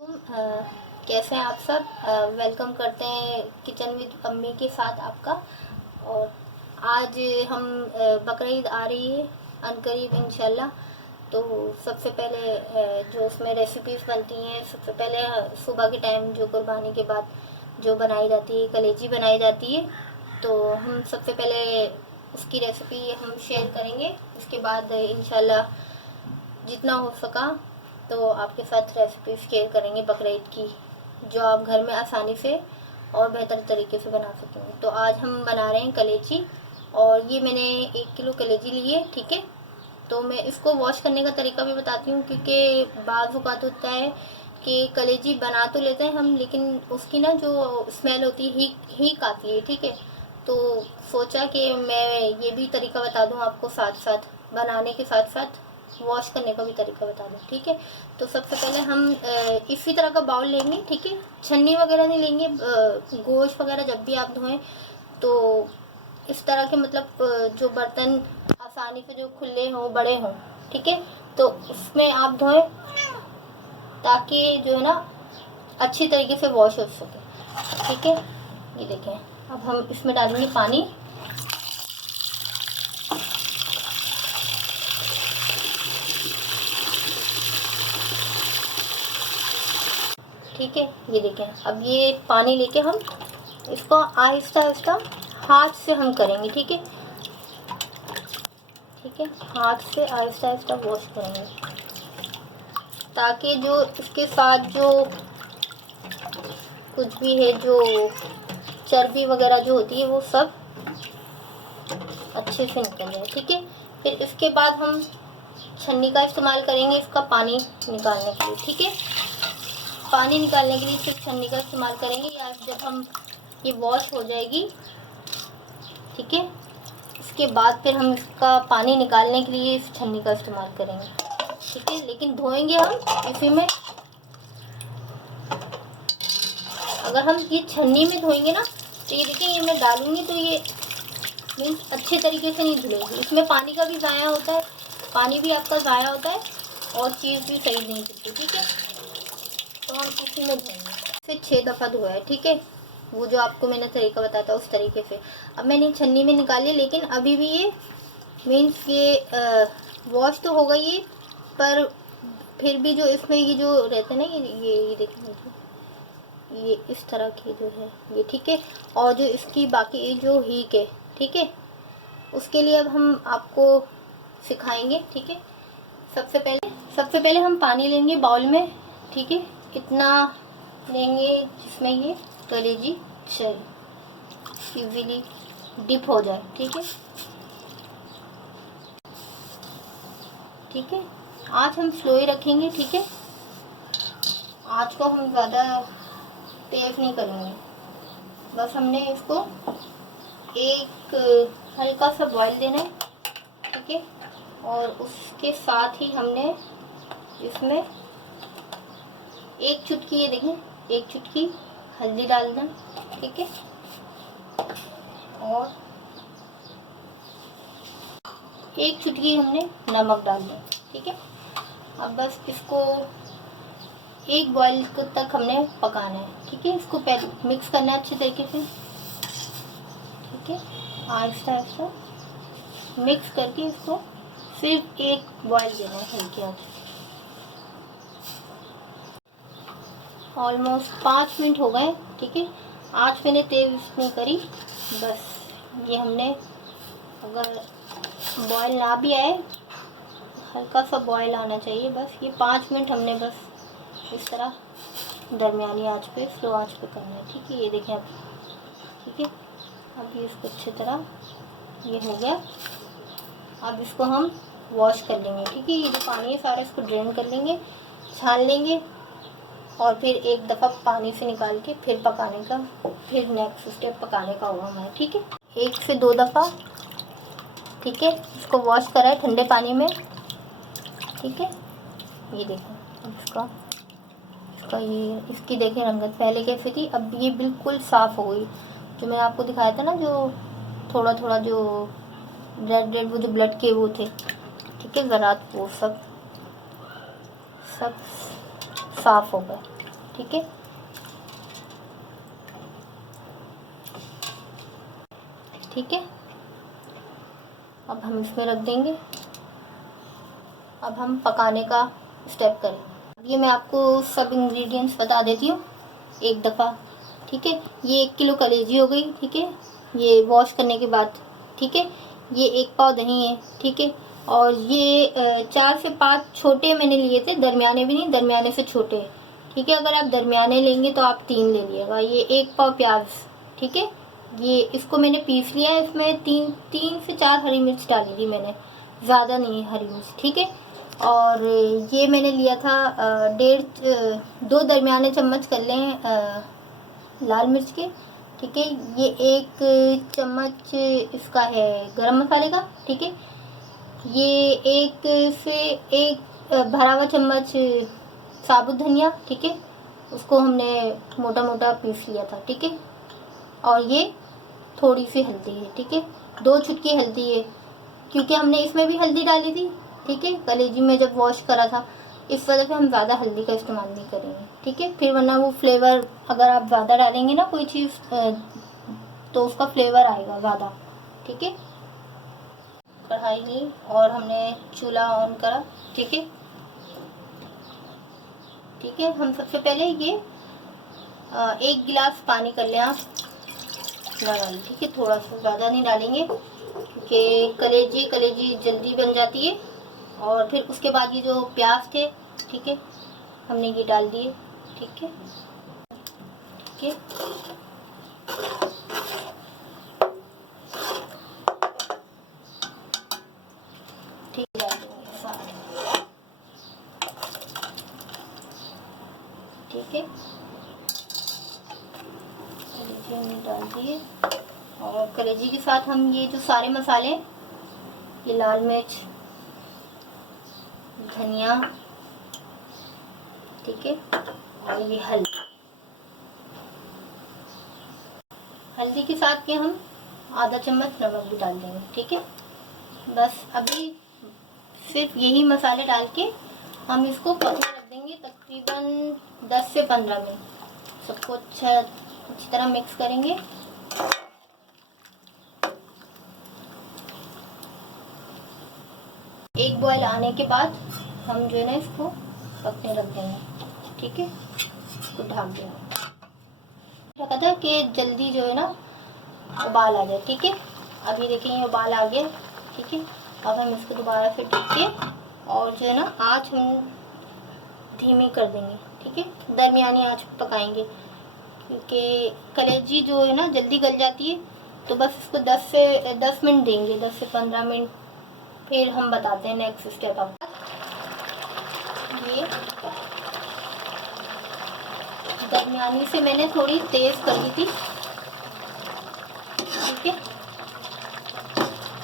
कैसे हैं आप सब। वेलकम करते हैं किचन विद अम्मी के साथ आपका। और आज हम बकरा ईद आ रही है अनकरीब इंशाल्लाह। तो सबसे पहले जो उसमें रेसिपीज़ बनती हैं, सबसे पहले सुबह के टाइम जो कुर्बानी के बाद जो बनाई जाती है, कलेजी बनाई जाती है। तो हम सबसे पहले उसकी रेसिपी हम शेयर करेंगे। उसके बाद इंशाल्लाह जितना हो सका तो आपके साथ रेसिपी शेयर करेंगे बकरा ईद की, जो आप घर में आसानी से और बेहतर तरीके से बना सकेंगे। तो आज हम बना रहे हैं कलेजी, और ये मैंने 1 किलो कलेजी ली है, ठीक है। तो मैं इसको वॉश करने का तरीका भी बताती हूँ, क्योंकि बाज़ औक़ात होता है कि कलेजी बना तो लेते हैं हम, लेकिन उसकी ना जो स्मेल होती है हीक आती है, ठीक है। तो सोचा कि मैं ये भी तरीका बता दूँ आपको, साथ साथ बनाने के साथ साथ वॉश करने का भी तरीका बता दूँ, ठीक है। तो सबसे पहले हम इसी तरह का बाउल लेंगे, ठीक है। छन्नी वगैरह नहीं लेंगे। गोश्त वगैरह जब भी आप धोएं तो इस तरह के, मतलब जो बर्तन आसानी से जो खुले हों, बड़े हों, ठीक है। तो उसमें आप धोएं ताकि जो है ना अच्छी तरीके से वॉश हो सके, ठीक है। ये देखें, अब हम इसमें डालेंगे पानी। ठीक है, ये देखें। अब ये पानी लेके हम इसको आहिस्ता आहिस्ता हाथ से हम करेंगे, ठीक है। ठीक है, हाथ से आहिस्ता आहिस्ता वॉश करेंगे, ताकि जो इसके साथ जो कुछ भी है, जो चर्बी वगैरह जो होती है, वो सब अच्छे से निकल जाए, ठीक है। फिर इसके बाद हम छन्नी का इस्तेमाल करेंगे इसका पानी निकालने के लिए, ठीक है। पानी निकालने के लिए सिर्फ छन्नी का इस्तेमाल करेंगे, या जब हम ये वॉश हो जाएगी, ठीक है, इसके बाद फिर हम इसका पानी निकालने के लिए इस छन्नी का इस्तेमाल करेंगे, ठीक है। लेकिन धोएंगे हम इसी में। अगर हम ये छन्नी में धोएंगे ना, तो ये देखिए, ये मैं डालूंगी तो ये मीन्स अच्छे तरीके से नहीं धुलेगी। इसमें पानी का भी ज़ाया होता है, पानी भी आपका ज़ाया होता है, और चीज़ भी सही नहीं दिखती, ठीक है। तो हम इसी में धोएंगे। फिर 6 दफ़ा धोया है, ठीक है। वो जो आपको मैंने तरीका बताया था उस तरीके से। अब मैंने छन्नी में निकाली, लेकिन अभी भी ये मीन्स ये वॉश तो हो गई है, पर फिर भी जो इसमें ये जो रहते हैं ना, ये देखिए, ये इस तरह की जो है ये, ठीक है। और जो इसकी बाकी जो हीक है, ठीक है, उसके लिए अब हम आपको सिखाएंगे, ठीक है। सबसे पहले हम पानी लेंगे बाउल में, ठीक है। इतना लेंगे जिसमें ये कलेजी चल इजीली डिप हो जाए, ठीक है। ठीक है, आँच हम स्लो ही रखेंगे, ठीक है। आँच को हम ज़्यादा तेज़ नहीं करेंगे। बस हमने इसको एक हल्का सा बॉईल देना है, ठीक है। और उसके साथ ही हमने इसमें एक चुटकी, ये देखें, एक चुटकी हल्दी डालना, ठीक है। और एक चुटकी हमने नमक डालना, ठीक है। अब बस इसको एक बॉईल तक हमने पकाना है, ठीक है। इसको पहले मिक्स करना है अच्छे तरीके से, ठीक है। आहिस्ता आहिस्ता मिक्स करके इसको सिर्फ एक बॉईल देना है हल्की आंच। ऑलमोस्ट 5 मिनट हो गए, ठीक है। आँच मैंने तेज़ नहीं करी, बस ये हमने, अगर बॉयल ना भी आए, हल्का सा बॉयल आना चाहिए, बस ये 5 मिनट हमने बस इस तरह दरमियानी आंच पे, स्लो आंच पे करना है, ठीक है। ये देखें अब, ठीक है। अब ये इसको अच्छी तरह ये हो गया। अब इसको हम वॉश कर लेंगे, ठीक है। ये जो पानी है सारा इसको ड्रेन कर लेंगे, छान लेंगे, और फिर एक दफ़ा पानी से निकाल के फिर पकाने का, फिर नेक्स्ट स्टेप पकाने का होगा हमारा, ठीक है। 1 से 2 दफ़ा, ठीक है, इसको वॉश करा है ठंडे पानी में, ठीक है। ये देखें, अब इसका ये, इसकी देखें रंगत पहले कैसी थी, अब ये बिल्कुल साफ़ हो गई। जो मैंने आपको दिखाया था ना, जो थोड़ा थोड़ा जो रेड रेड वो जो ब्लड के वो थे, ठीक है, ज़रात, वो सब साफ़ हो गए। ठीक है। ठीक है, अब हम इसमें रख देंगे। अब हम पकाने का स्टेप करें। ये मैं आपको सब इंग्रेडिएंट्स बता देती हूँ एक दफ़ा। ठीक है, ये 1 किलो कलेजी हो गई। ठीक है, ये वॉश करने के बाद। ठीक है, ये 1 पाव दही है। ठीक है, और ये 4 से 5 छोटे मैंने लिए थे, दरमियाने भी नहीं, दरमियाने से छोटे। ठीक है, अगर आप दरमियाने लेंगे तो आप 3 ले लीजिएगा। ये 1 पाव प्याज। ठीक है, ये इसको मैंने पीस लिया है। इसमें 3 से 4 हरी मिर्च डाली थी मैंने, ज़्यादा नहीं हरी मिर्च। ठीक है, और ये मैंने लिया था 2 दरमियाने चम्मच कर लें लाल मिर्च के। ठीक है, ये 1 चम्मच इसका है गरम मसाले का। ठीक है, ये 1 से 1 भरा हुआ चम्मच साबुत धनिया। ठीक है, उसको हमने मोटा मोटा पीस लिया था। ठीक है, और ये थोड़ी सी हल्दी है। ठीक है, 2 चुटकी हल्दी है, क्योंकि हमने इसमें भी हल्दी डाली थी। ठीक है, कलेजी में जब वॉश करा था, इस वजह से हम ज़्यादा हल्दी का इस्तेमाल नहीं करेंगे। ठीक है, फिर वरना वो फ्लेवर, अगर आप ज़्यादा डालेंगे ना कोई चीज़ तो उसका फ्लेवर आएगा ज़्यादा। ठीक है, कढ़ाई ली और हमने चूल्हा ऑन करा। ठीक है, ठीक है, हम सबसे पहले ये 1 गिलास पानी कर लें आप डालें। ठीक है, थोड़ा सा, ज़्यादा नहीं डालेंगे क्योंकि कलेजी जल्दी बन जाती है। और फिर उसके बाद ये जो प्याज थे, ठीक है, हमने ये डाल दिए। ठीक है, ठीक है, ठीक है, डाल देंगे साथ। ठीक है, कलेजी हमने डाल दिए, और कलेजी के साथ हम ये जो सारे मसाले, ये लाल मिर्च, धनिया, ठीक है, और ये हल्दी के साथ के हम आधा चम्मच नमक भी डाल देंगे। ठीक है, बस अभी सिर्फ यही मसाले डाल के हम इसको पकने रख देंगे तकरीबन 10 से 15 मिनट। सबको अच्छी तरह मिक्स करेंगे। एक बॉयल आने के बाद हम जो है ना इसको पकने रख देंगे। ठीक है, इसको ढक देंगे। रखा था कि जल्दी जो है ना उबाल आ जाए। ठीक है, अब ये देखिए, ये उबाल आ गया। ठीक है, अब हम इसको दोबारा फिर ढक के, और जो है ना आँच हम धीमी कर देंगे। ठीक है, दरमियानी आँच पे पकाएंगे, क्योंकि कलेजी जो है ना जल्दी गल जाती है। तो बस इसको 10 मिनट देंगे, 10 से 15 मिनट, फिर हम बताते हैं नेक्स्ट स्टेप। अब ये दरमियानी से मैंने थोड़ी तेज़ कर दी थी। ठीक है,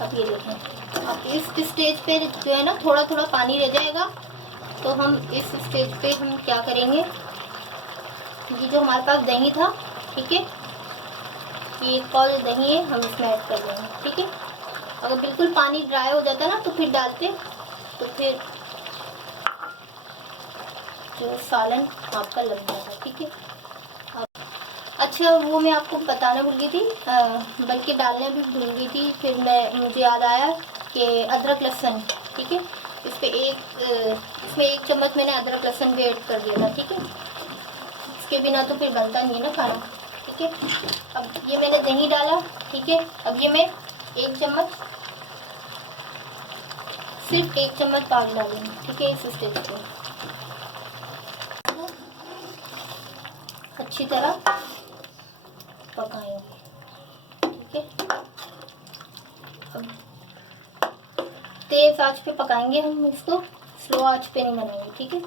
अब ये देखें, अब इस स्टेज पे जो है ना थोड़ा थोड़ा पानी रह जाएगा। तो हम इस स्टेज पे हम क्या करेंगे, ये जो हमारे पास दही था, ठीक है, ये 1 पाव दही है, हम इसमें ऐड कर देंगे। ठीक है, अगर बिल्कुल पानी ड्राई हो जाता ना तो फिर डालते, तो फिर जो सालन आपका लग जाता। ठीक है, अच्छा, वो मैं आपको बताना भूल गई थी, बल्कि डालने भी भूल गई थी। फिर मुझे याद आया कि अदरक लहसुन, ठीक है, इसमें 1 चम्मच मैंने अदरक लहसुन भी ऐड कर दिया था। ठीक है, इसके बिना तो फिर बनता नहीं है ना खाना। ठीक है, अब ये मैंने दही डाला। ठीक है, अब ये मैं 1 चम्मच, सिर्फ 1 चम्मच पानी डालूंगी। ठीक है, इस स्टेज पे अच्छी तरह पकाएंगे। ठीक है, अब तेज आंच पे पकाएंगे हम इसको, स्लो आंच पे नहीं बनाएंगे। ठीक है,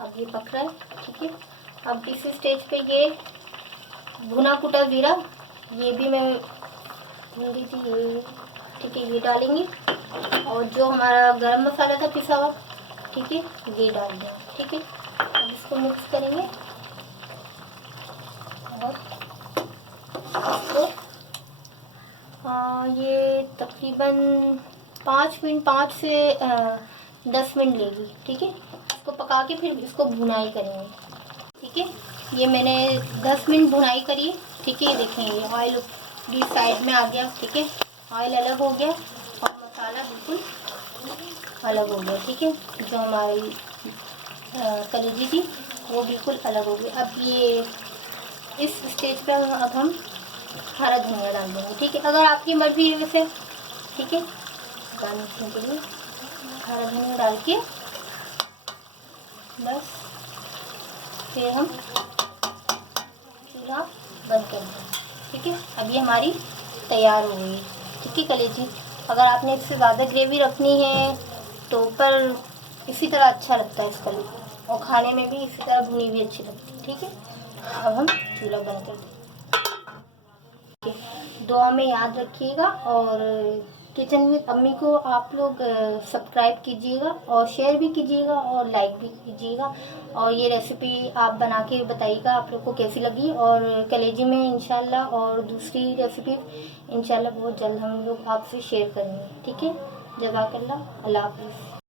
अब ये पक रहा है। ठीक है, अब इस स्टेज पे ये भुना कुटा जीरा, ये भी मैं भूल गई थी, ये ठीक है, ये डालेंगे। और जो हमारा गरम मसाला था पिसा हुआ, ठीक है, ये डाल देंगे। ठीक है, अब इसको मिक्स करेंगे और इसको ये तकरीबन 5 से 10 मिनट लेगी। ठीक है, इसको पका के फिर इसको भुनाई करेंगे। ठीक है, ये मैंने 10 मिनट भुनाई करी। ठीक है, ये देखें ये ऑयल भी साइड में आ गया। ठीक है, ऑयल अलग हो गया और मसाला बिल्कुल अलग हो गया। ठीक है, जो हमारी कलेजी थी वो बिल्कुल अलग हो गई। अब ये इस स्टेज पर अब हम हरा धनिया डाल देंगे। ठीक है, अगर आपकी मर्ज़ी है वैसे। ठीक है, गार्निशिंग के लिए हरा धनिया डाल के बस फिर हम चूल्हा बंद कर दें। ठीक है, अब ये हमारी तैयार हो गई। ठीक है कलेजी, अगर आपने इससे ज़्यादा ग्रेवी रखनी है तो पर इसी तरह अच्छा लगता है इसका लुक, और खाने में भी इसी तरह भुनी भी अच्छी लगती है। ठीक है, अब हम चूल्हा बंद कर दें। दुआ में याद रखिएगा, और किचन विद अम्मी को आप लोग सब्सक्राइब कीजिएगा और शेयर भी कीजिएगा और लाइक भी कीजिएगा। और ये रेसिपी आप बना के बताइएगा आप लोग को कैसी लगी। और कलेजी में इंशाल्लाह और दूसरी रेसिपी इंशाल्लाह बहुत जल्द हम लोग आपसे शेयर करेंगे। ठीक है, जज़ाकल्लाह, अल्लाह हाफ़िज़।